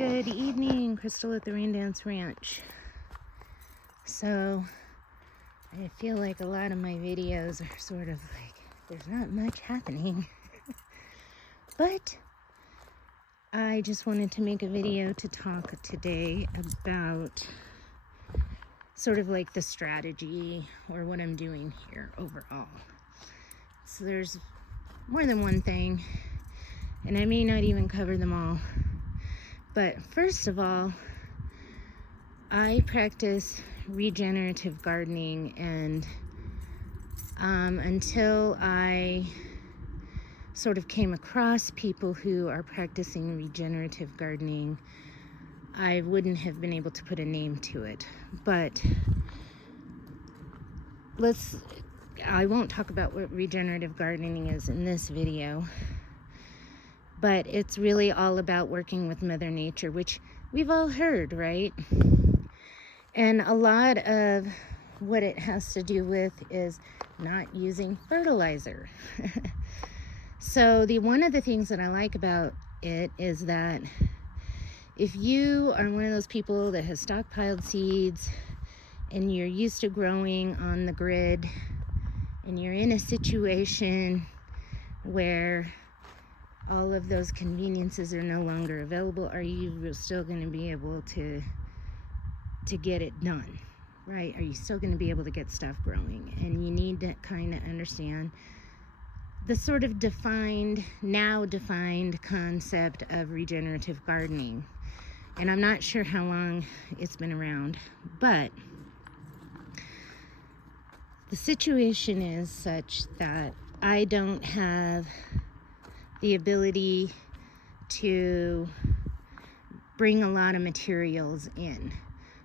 Good evening, Crystal at the Rain Dance Ranch. So, I feel like a lot of my videos are sort of like, there's not much happening. But, I just wanted to make a video to talk today about sort of like the strategy or what I'm doing here overall. So there's more than one thing, and I may not even cover them all. But first of all, I practice regenerative gardening, and until I sort of came across people who are practicing regenerative gardening, I wouldn't have been able to put a name to it. But I won't talk about what regenerative gardening is in this video, but it's really all about working with Mother Nature, which we've all heard, right? And a lot of what it has to do with is not using fertilizer. So one of the things that I like about it is that if you are one of those people that has stockpiled seeds and you're used to growing on the grid, and you're in a situation where all of those conveniences are no longer available, are you still going to be able to get it done, right? Are you still going to be able to get stuff growing? And you need to kind of understand the sort of now defined concept of regenerative gardening. And I'm not sure how long it's been around, but the situation is such that I don't have the ability to bring a lot of materials in,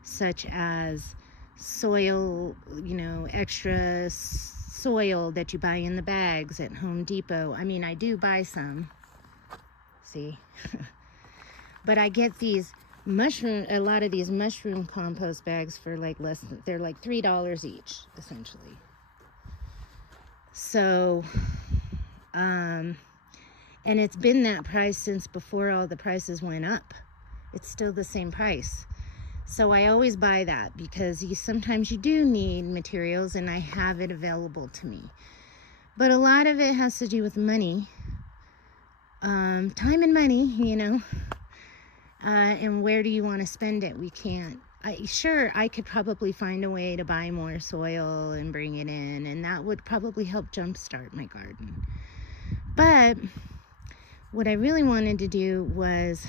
such as soil, extra soil that you buy in the bags at Home Depot. I mean, I do buy some, see, but I get a lot of these mushroom compost bags for like they're like $3 each, essentially. So, and it's been that price since before all the prices went up. It's still the same price. So I always buy that because sometimes you do need materials, and I have it available to me. But a lot of it has to do with money, time and money, and where do you want to spend it? We can't. I could probably find a way to buy more soil and bring it in, and that would probably help jumpstart my garden. But what I really wanted to do was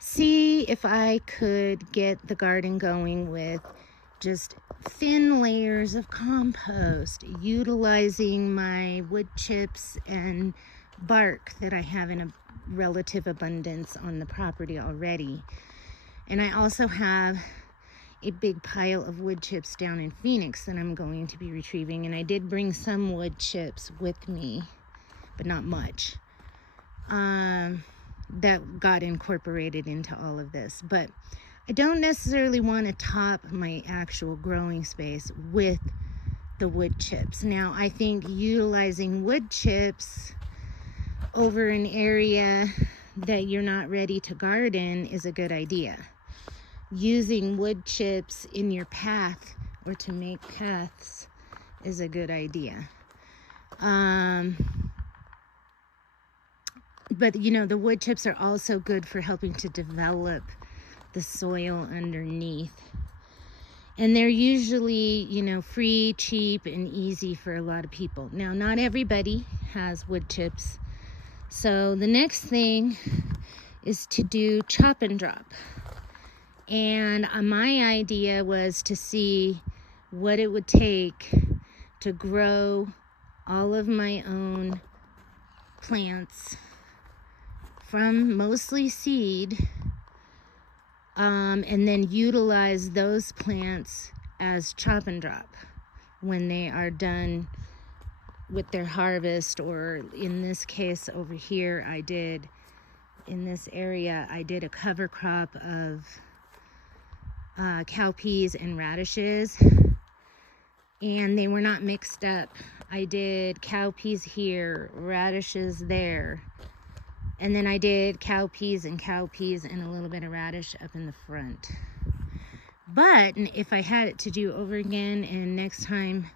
see if I could get the garden going with just thin layers of compost, utilizing my wood chips and bark that I have in a relative abundance on the property already. And I also have a big pile of wood chips down in Phoenix that I'm going to be retrieving, and I did bring some wood chips with me, but not much, that got incorporated into all of this. But I don't necessarily want to top my actual growing space with the wood chips. Now, I think utilizing wood chips over an area that you're not ready to garden is a good idea. Using wood chips in your path or to make paths is a good idea. But the wood chips are also good for helping to develop the soil underneath. And they're usually, free, cheap, and easy for a lot of people. Now, not everybody has wood chips. So the next thing is to do chop and drop. And my idea was to see what it would take to grow all of my own plants from mostly seed, and then utilize those plants as chop and drop when they are done with their harvest. Or in this case over here, in this area, I did a cover crop of cowpeas and radishes, and they were not mixed up. I did cowpeas here, radishes there, And then I did cowpeas and a little bit of radish up in the front. But if I had it to do over again, and next time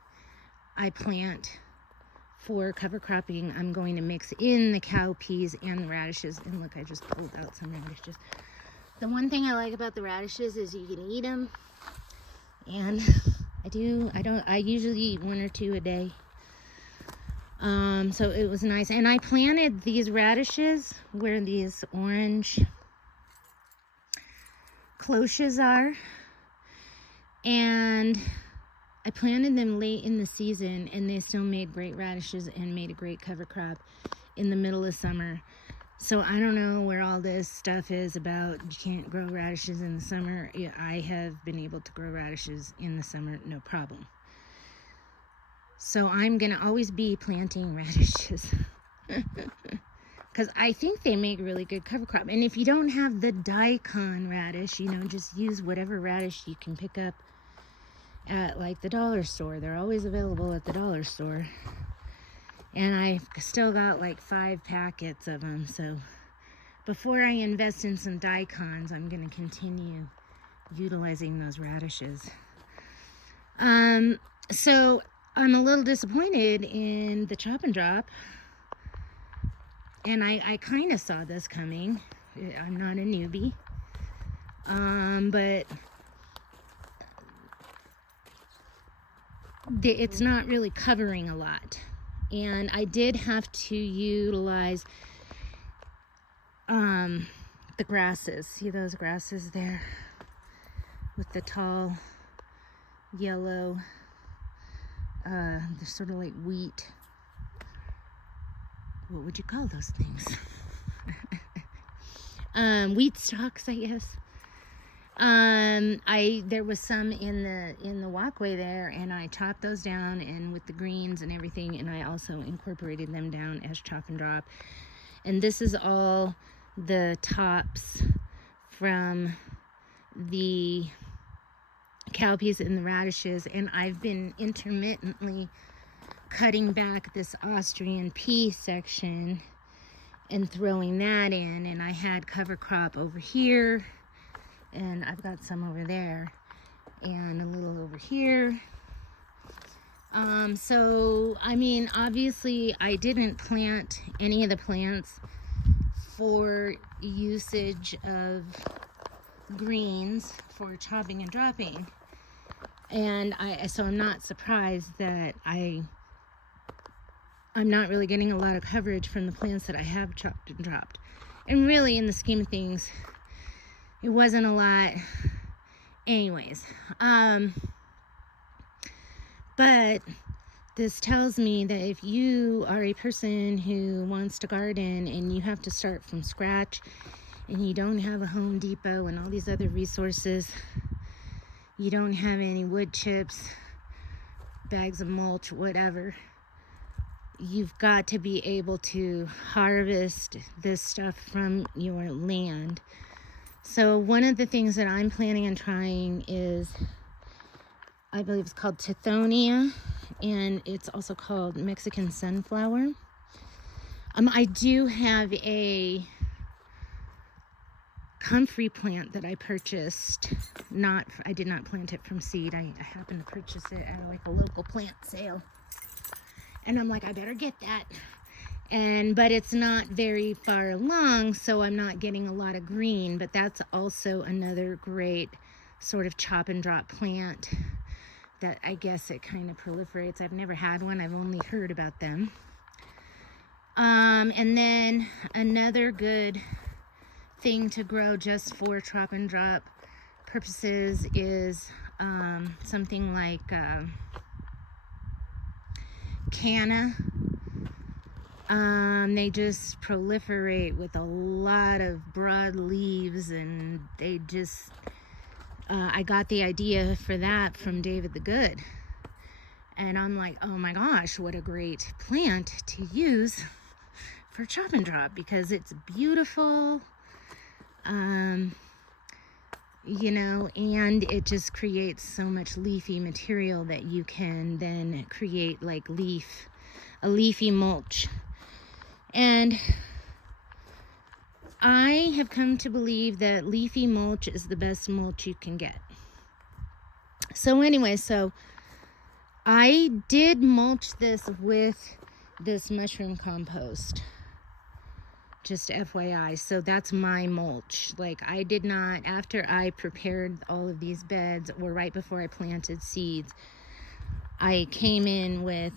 I plant for cover cropping, I'm going to mix in the cowpeas and the radishes. And look, I just pulled out some radishes. The one thing I like about the radishes is you can eat them. And I usually eat 1 or 2 a day. So it was nice. And I planted these radishes where these orange cloches are. And I planted them late in the season, and they still made great radishes and made a great cover crop in the middle of summer. So I don't know where all this stuff is about you can't grow radishes in the summer. Yeah, I have been able to grow radishes in the summer, no problem. So I'm going to always be planting radishes because I think they make really good cover crop. And if you don't have the daikon radish, just use whatever radish you can pick up at like the dollar store. They're always available at the dollar store. And I've still got like 5 packets of them. So before I invest in some daikons, I'm going to continue utilizing those radishes. So I'm a little disappointed in the chop and drop. And I kind of saw this coming. I'm not a newbie. But it's not really covering a lot. And I did have to utilize the grasses. See those grasses there with the tall yellow, they're sort of like wheat. What would you call those things? Wheat stalks, I guess. There was some in the walkway there, and I chopped those down, and with the greens and everything, and I also incorporated them down as chop and drop. And this is all the tops from the cowpeas and the radishes, and I've been intermittently cutting back this Austrian pea section and throwing that in, and I had cover crop over here, and I've got some over there and a little over here. So I mean, obviously I didn't plant any of the plants for usage of greens for chopping and dropping, and so I'm not surprised that I'm not really getting a lot of coverage from the plants that I have chopped and dropped. And really, in the scheme of things, it wasn't a lot anyways. But this tells me that if you are a person who wants to garden and you have to start from scratch and you don't have a Home Depot and all these other resources, you don't have any wood chips, bags of mulch, whatever, you've got to be able to harvest this stuff from your land. So one of the things that I'm planning on trying is, I believe it's called Tithonia, and it's also called Mexican sunflower. I do have a comfrey plant that I purchased. I did not plant it from seed. I happened to purchase it at like a local plant sale. And I'm like, I better get that. But it's not very far along, so I'm not getting a lot of green. But that's also another great sort of chop and drop plant that I guess it kind of proliferates. I've never had one. I've only heard about them. And then another good thing to grow just for chop and drop purposes is something like canna. They just proliferate with a lot of broad leaves, and they just I got the idea for that from David the Good, and I'm like, oh my gosh, what a great plant to use for chop and drop, because it's beautiful, you know, and it just creates so much leafy material that you can then create like a leafy mulch. And I have come to believe that leafy mulch is the best mulch you can get. So anyway, so I did mulch this with this mushroom compost. Just FYI, so that's my mulch. Like, I did not, after I prepared all of these beds, or right before I planted seeds, I came in with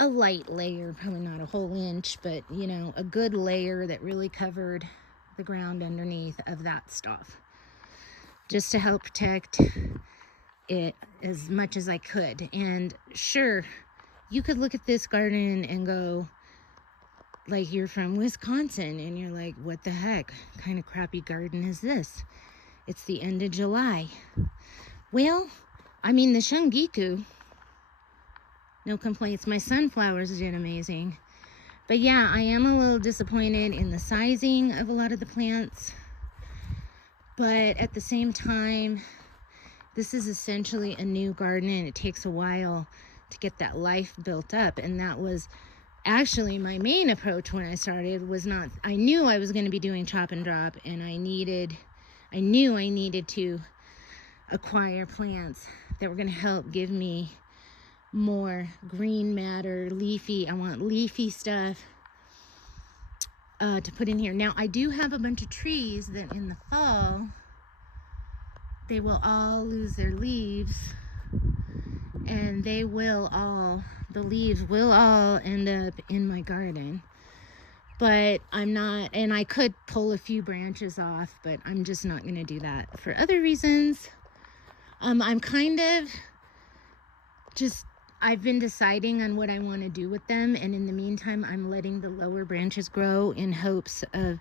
a light layer, probably not a whole inch, but you know, a good layer that really covered the ground underneath of that stuff, just to help protect it as much as I could. And sure, you could look at this garden and go, like, you're from Wisconsin, and you're like, what the heck kind of crappy garden is this? It's the end of July. Well, I mean, the shungiku, no complaints. My sunflowers did amazing. But yeah, I am a little disappointed in the sizing of a lot of the plants. But at the same time, this is essentially a new garden, and it takes a while to get that life built up. And that was actually my main approach when I started. Was not, I knew I was going to be doing chop and drop, and I knew I needed to acquire plants that were going to help give me more green matter, leafy. I want leafy stuff to put in here. Now, I do have a bunch of trees that in the fall, they will all lose their leaves, and they will all, the leaves will all end up in my garden. But I'm not, and I could pull a few branches off, but I'm just not going to do that for other reasons. I'm kind of just, I've been deciding on what I want to do with them, and in the meantime, I'm letting the lower branches grow in hopes of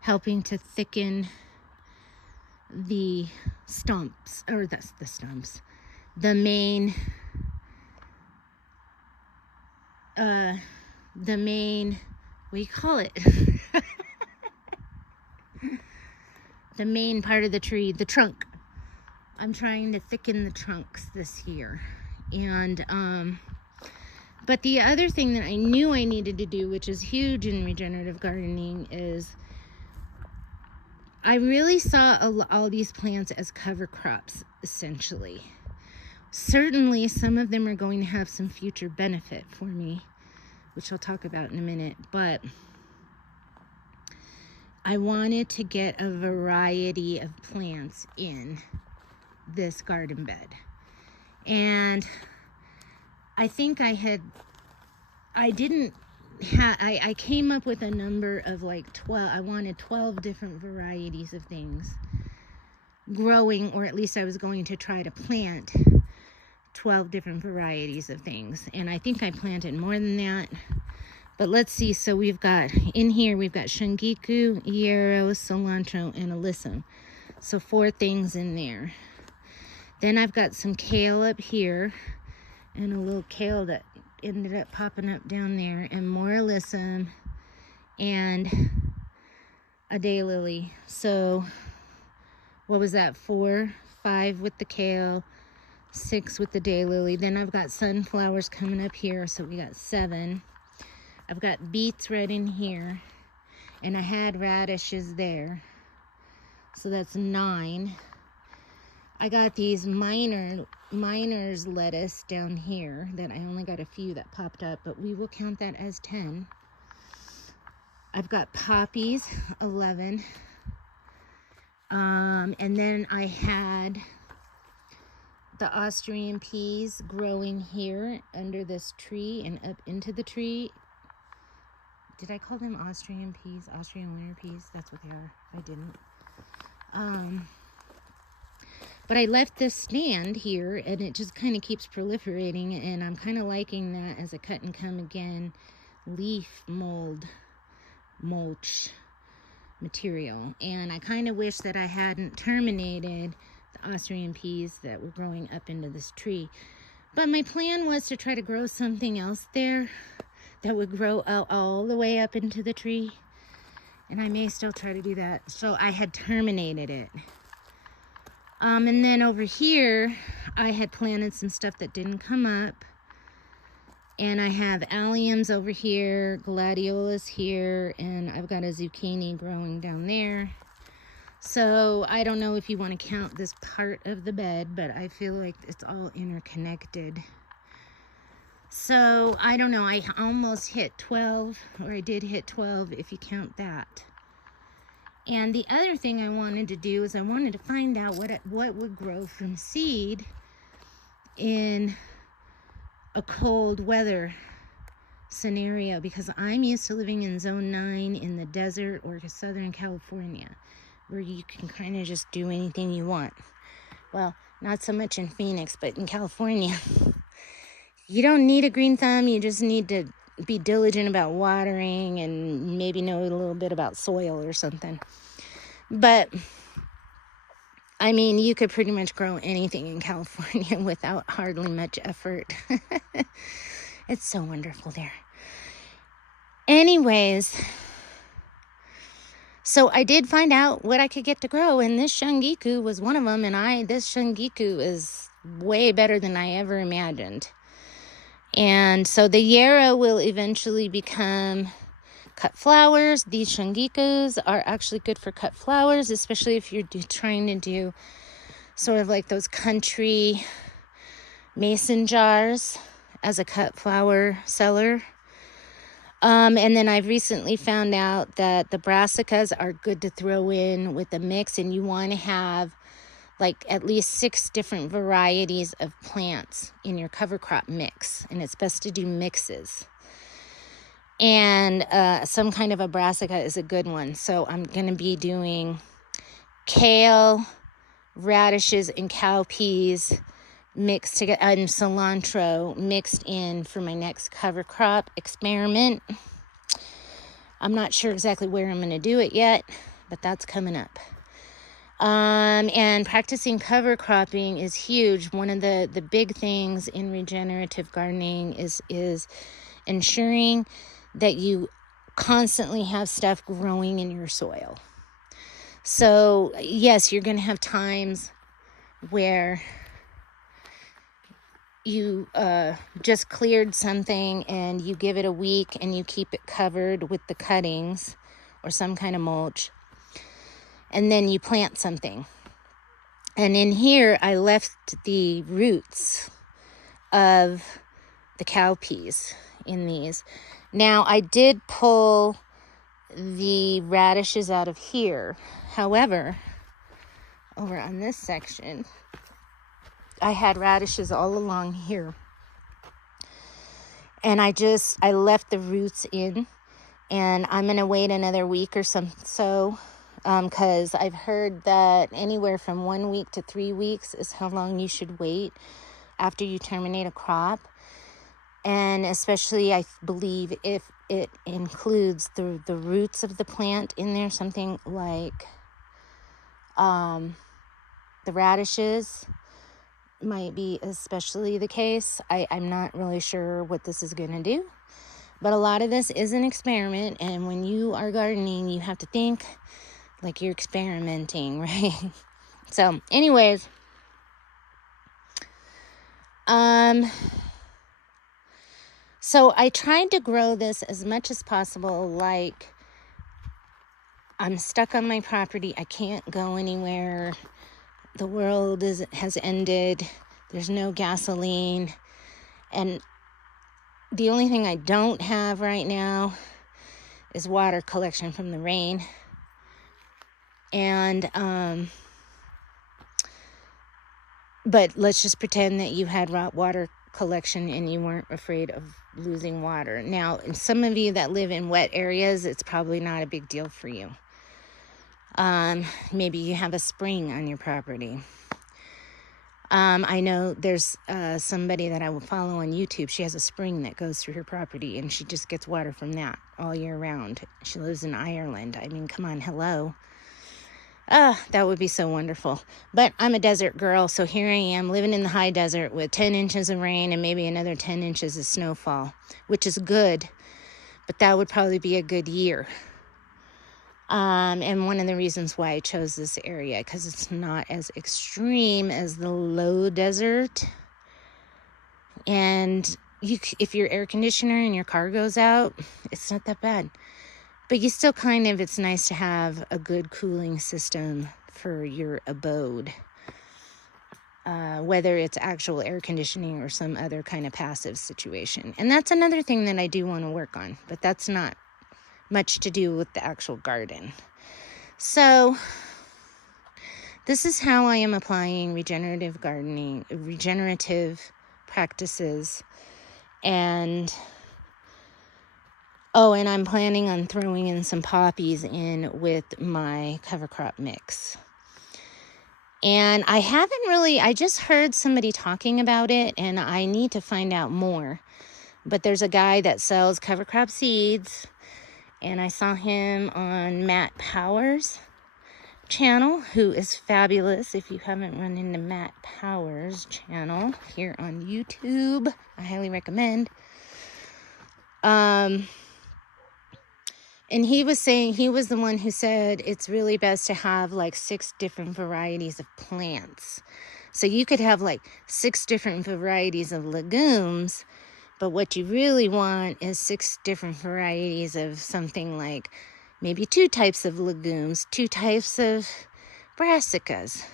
helping to thicken the stumps, or that's the stumps, the main, what do you call it? The main part of the tree, the trunk. I'm trying to thicken the trunks this year. And, but the other thing that I knew I needed to do, which is huge in regenerative gardening, is I really saw all these plants as cover crops, essentially. Certainly, some of them are going to have some future benefit for me, which I'll talk about in a minute, but I wanted to get a variety of plants in this garden bed. And I think I came up with a number of like 12. I wanted 12 different varieties of things growing, or at least I was going to try to plant 12 different varieties of things. And I think I planted more than that. But let's see. So we've got, in here, we've got shungiku, yarrow, cilantro, and alyssum. So 4 things in there. Then I've got some kale up here, and a little kale that ended up popping up down there, and more alyssum, and a daylily. So what was that? 4, 5 with the kale, 6 with the daylily. Then I've got sunflowers coming up here, so we got 7. I've got beets right in here, and I had radishes there, so that's 9. I got these miner's lettuce down here that I only got a few that popped up, but we will count that as 10. I've got poppies, 11. And then I had the Austrian peas growing here under this tree and up into the tree. Did I call them Austrian peas? Austrian winter peas? That's what they are. I didn't. But I left this stand here, and it just kind of keeps proliferating, and I'm kind of liking that as a cut and come again leaf mulch material. And I kind of wish that I hadn't terminated the Austrian peas that were growing up into this tree. But my plan was to try to grow something else there that would grow out all the way up into the tree. And I may still try to do that. So I had terminated it. And then over here, I had planted some stuff that didn't come up. And I have alliums over here, gladiolus here, and I've got a zucchini growing down there. So I don't know if you want to count this part of the bed, but I feel like it's all interconnected. So I don't know, I almost hit 12, or I did hit 12 if you count that. And the other thing I wanted to do is I wanted to find out what would grow from seed in a cold weather scenario, because I'm used to living in zone 9 in the desert or Southern California, where you can kind of just do anything you want. Well, not so much in Phoenix, but in California, you don't need a green thumb. You just need to be diligent about watering and maybe know a little bit about soil or something. But I mean, you could pretty much grow anything in California without hardly much effort. It's so wonderful there. Anyways, so I did find out what I could get to grow, and this shungiku was one of them, and this shungiku is way better than I ever imagined. And so the yarrow will eventually become cut flowers. These shungikus are actually good for cut flowers, especially if you're trying to do sort of like those country mason jars as a cut flower seller. And then I've recently found out that the brassicas are good to throw in with the mix, and you want to have like at least 6 different varieties of plants in your cover crop mix, and it's best to do mixes. And some kind of a brassica is a good one. So I'm going to be doing kale, radishes, and cowpeas mixed together, and cilantro mixed in for my next cover crop experiment. I'm not sure exactly where I'm going to do it yet, but that's coming up. And practicing cover cropping is huge. One of the big things in regenerative gardening is ensuring that you constantly have stuff growing in your soil. So yes, you're going to have times where you just cleared something and you give it a week and you keep it covered with the cuttings or some kind of mulch, and then you plant something. And in here I left the roots of the cowpeas in these. Now I did pull the radishes out of here. However, over on this section, I had radishes all along here. And I left the roots in, and I'm going to wait another week or so, because I've heard that anywhere from 1 week to 3 weeks is how long you should wait after you terminate a crop. And especially, I believe, if it includes the roots of the plant in there, something like the radishes might be especially the case. I'm not really sure what this is going to do, but a lot of this is an experiment, and when you are gardening, you have to think like you're experimenting, right? So anyways, so I tried to grow this as much as possible. Like, I'm stuck on my property. I can't go anywhere. The world has ended. There's no gasoline. And the only thing I don't have right now is water collection from the rain. And, but let's just pretend that you had water collection and you weren't afraid of losing water. Now, some of you that live in wet areas, it's probably not a big deal for you. Maybe you have a spring on your property. I know there's somebody that I will follow on YouTube. She has a spring that goes through her property, and she just gets water from that all year round. She lives in Ireland. I mean, come on, hello. That would be so wonderful. But I'm a desert girl, so here I am living in the high desert with 10 inches of rain and maybe another 10 inches of snowfall, which is good, but that would probably be a good year. And one of the reasons why I chose this area, because it's not as extreme as the low desert. And if your air conditioner in your car goes out, it's not that bad. But you still it's nice to have a good cooling system for your abode. Whether it's actual air conditioning or some other kind of passive situation. And that's another thing that I do want to work on, but that's not much to do with the actual garden. So this is how I am applying regenerative practices. And I'm planning on throwing in some poppies in with my cover crop mix. And I just heard somebody talking about it, and I need to find out more. But there's a guy that sells cover crop seeds, and I saw him on Matt Power's channel, who is fabulous. If you haven't run into Matt Power's channel here on YouTube, I highly recommend. And he was saying, he was the one who said it's really best to have like 6 different varieties of plants. So you could have like 6 different varieties of legumes, but what you really want is 6 different varieties of something, like maybe 2 types of legumes, 2 types of brassicas,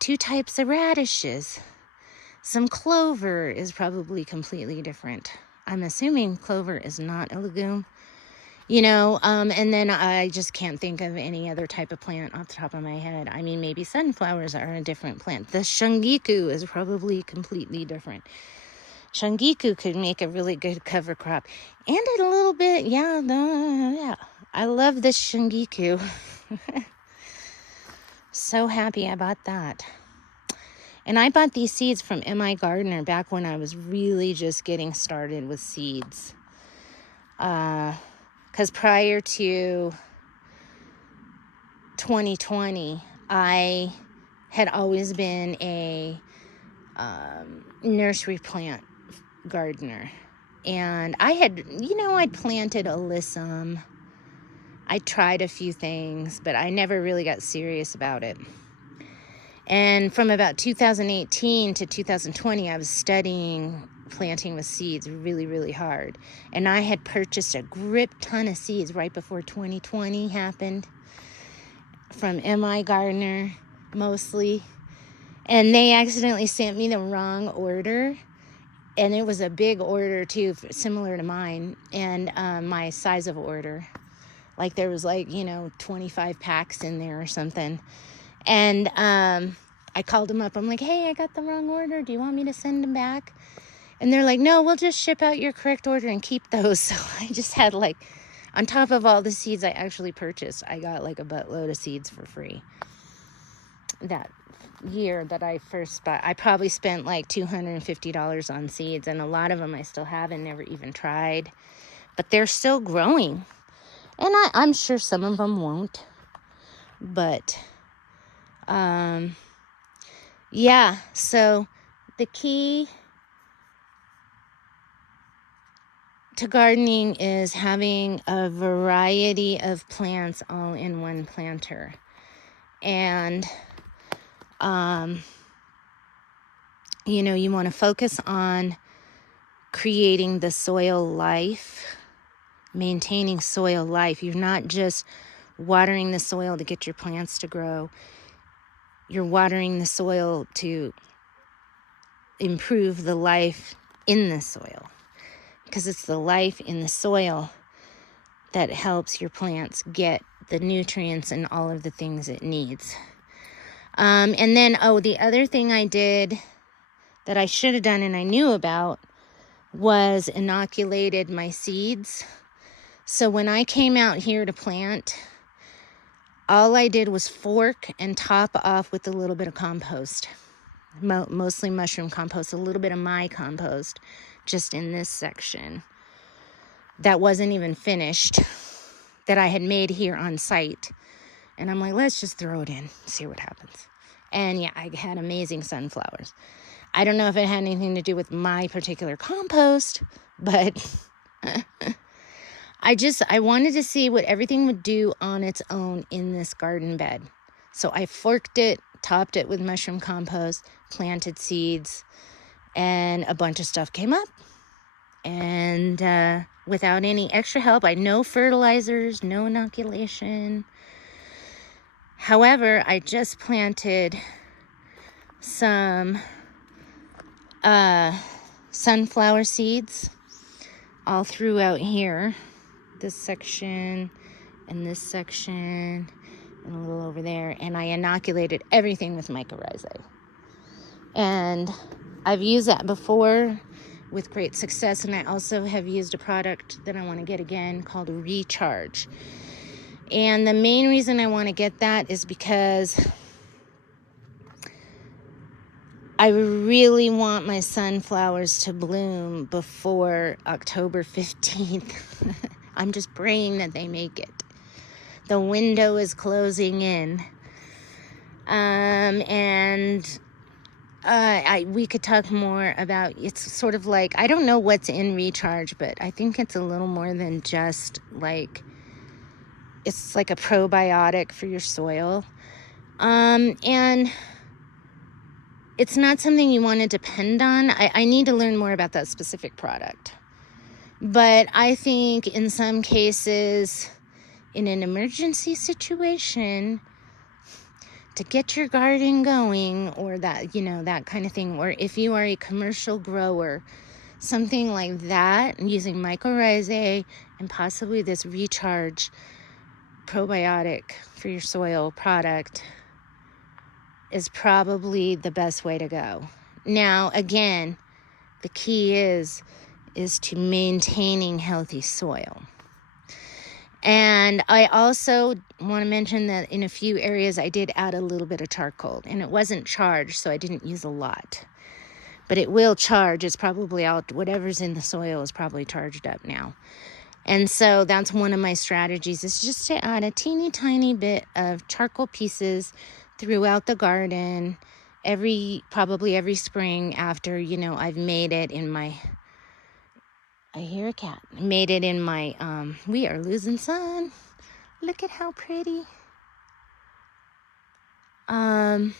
2 types of radishes. Some clover is probably completely different. I'm assuming clover is not a legume. And then I just can't think of any other type of plant off the top of my head. I mean, maybe sunflowers are a different plant. The shungiku is probably completely different. Shungiku could make a really good cover crop. And a little bit, I love this shungiku. So happy I bought that. And I bought these seeds from M.I. Gardener back when I was really just getting started with seeds. Because prior to 2020, I had always been a nursery plant gardener. And I'd planted alyssum. I tried a few things, but I never really got serious about it. And from about 2018 to 2020, I was studying planting with seeds really, really hard. And I had purchased a grip ton of seeds right before 2020 happened from M.I. Gardener, mostly. And they accidentally sent me the wrong order. And it was a big order, too, similar to mine. And my size of order. Like there was 25 packs in there or something. And I called them up. I'm like, hey, I got the wrong order. Do you want me to send them back? And they're like, no, we'll just ship out your correct order and keep those. So I just had on top of all the seeds I actually purchased, I got a buttload of seeds for free. That year that I first bought, I probably spent $250 on seeds. And a lot of them I still have and never even tried. But they're still growing. And I'm sure some of them won't. But, so the key to gardening is having a variety of plants all in one planter. And, you want to focus on creating the soil life, maintaining soil life. You're not just watering the soil to get your plants to grow. You're watering the soil to improve the life in the soil. Because it's the life in the soil that helps your plants get the nutrients and all of the things it needs. And then, the other thing I did that I should have done and I knew about was inoculated my seeds. So when I came out here to plant, all I did was fork and top off with a little bit of compost. Mostly mushroom compost, a little bit of my compost, just in this section that wasn't even finished, that I had made here on site. And I'm like, let's just throw it in, see what happens. And yeah, I had amazing sunflowers. I don't know if it had anything to do with my particular compost, but I wanted to see what everything would do on its own in this garden bed. So I forked it, topped it with mushroom compost, planted seeds, and a bunch of stuff came up. And without any extra help, no fertilizers, no inoculation. However, I just planted some sunflower seeds all throughout here. This section and this section and a little over there. And I inoculated everything with mycorrhizae. And I've used that before with great success. And I also have used a product that I want to get again called Recharge. And the main reason I want to get that is because I really want my sunflowers to bloom before October 15th. I'm just praying that they make it. The window is closing in. We could talk more about, it's sort of like, I don't know what's in Recharge, but I think it's a little more than just like, it's like a probiotic for your soil. And it's not something you want to depend on. I need to learn more about that specific product. But I think in some cases, in an emergency situation, to get your garden going, or that, that kind of thing, or if you are a commercial grower, something like that, using mycorrhizae and possibly this Recharge probiotic for your soil product is probably the best way to go. Now, again, the key is to maintaining healthy soil. And I also want to mention that in a few areas I did add a little bit of charcoal, and it wasn't charged, so I didn't use a lot. But it will charge. It's probably out. Whatever's in the soil is probably charged up now. And so that's one of my strategies, is just to add a teeny tiny bit of charcoal pieces throughout the garden probably every spring after, I've made it in my, I hear a cat, made it in my, we are losing sun. Look at how pretty. And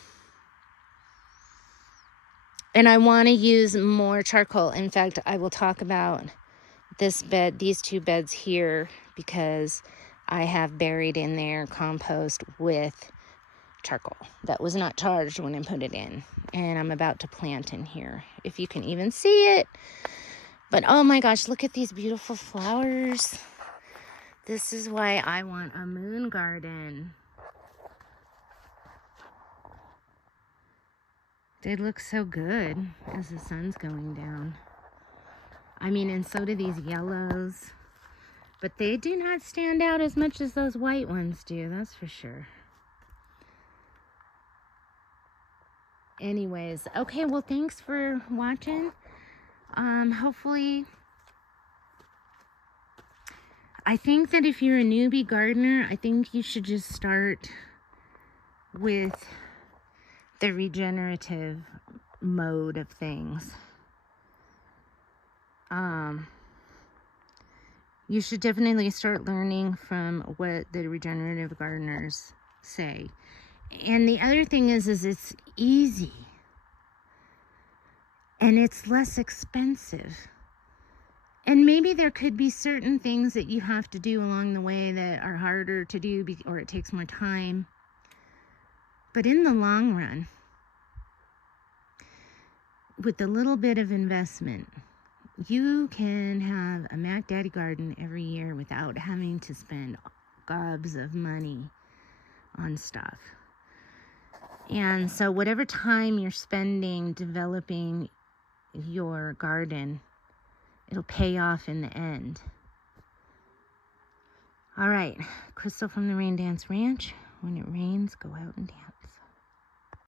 I want to use more charcoal. In fact, I will talk about these two beds here, because I have buried in there compost with charcoal that was not charged when I put it in, and I'm about to plant in here, if you can even see it. But oh my gosh, look at these beautiful flowers. This is why I want a moon garden. They look so good as the sun's going down. I mean, and so do these yellows, but they do not stand out as much as those white ones do, that's for sure. Anyways, okay, well, thanks for watching. Hopefully, I think that if you're a newbie gardener, I think you should just start with the regenerative mode of things. You should definitely start learning from what the regenerative gardeners say. And the other thing is it's easy. And it's less expensive. And maybe there could be certain things that you have to do along the way that are harder to do, or it takes more time. But in the long run, with a little bit of investment, you can have a Mac Daddy garden every year without having to spend gobs of money on stuff. And so whatever time you're spending developing your garden, it'll pay off in the end. All right, Crystal from the Rain Dance Ranch. When it rains, go out and dance.